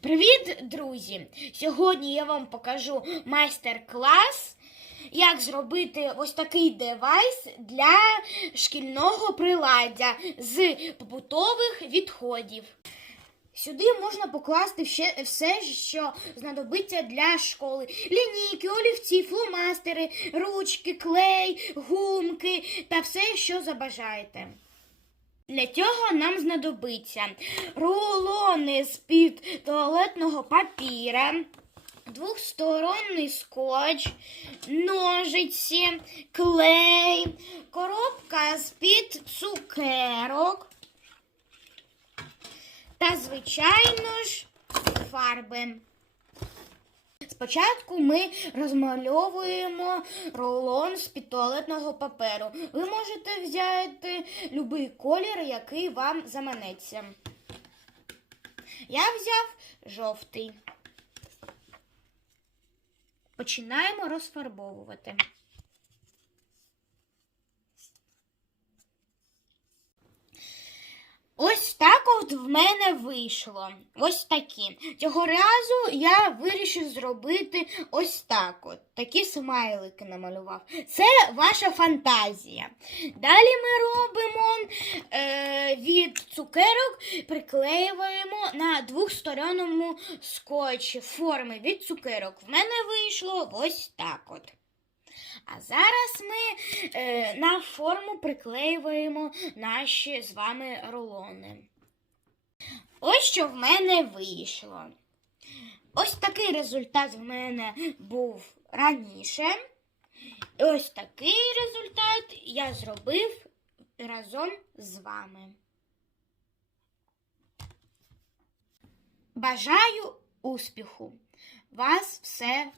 Привіт, друзі! Сьогодні я вам покажу майстер-клас, як зробити ось такий девайс для шкільного приладдя з побутових відходів. Сюди можна покласти все, що знадобиться для школи: лінійки, олівці, фломастери, ручки, клей, гумки та все, що забажаєте. Для цього нам знадобиться рулони з-під туалетного папіра, двохсторонний скотч, ножиці, клей, коробка з-під цукерок та, звичайно ж, фарби. Спочатку ми розмальовуємо рулон з під туалетного паперу. Ви можете взяти будь-який колір, який вам заманеться. Я взяв жовтий. Починаємо розфарбовувати. Ось от в мене вийшло. Ось такі. Цього разу я вирішив зробити ось так от. Такі смайлики намалював. Це ваша фантазія. Далі ми робимо е, від цукерок, приклеюємо на двохсторонному скотчі форми від цукерок. В мене вийшло ось так от. А зараз ми е, на форму приклеюємо наші з вами рулони. Ось що в мене вийшло. Ось такий результат в мене був раніше. І ось такий результат я зробив разом з вами. Бажаю успіху! Вас все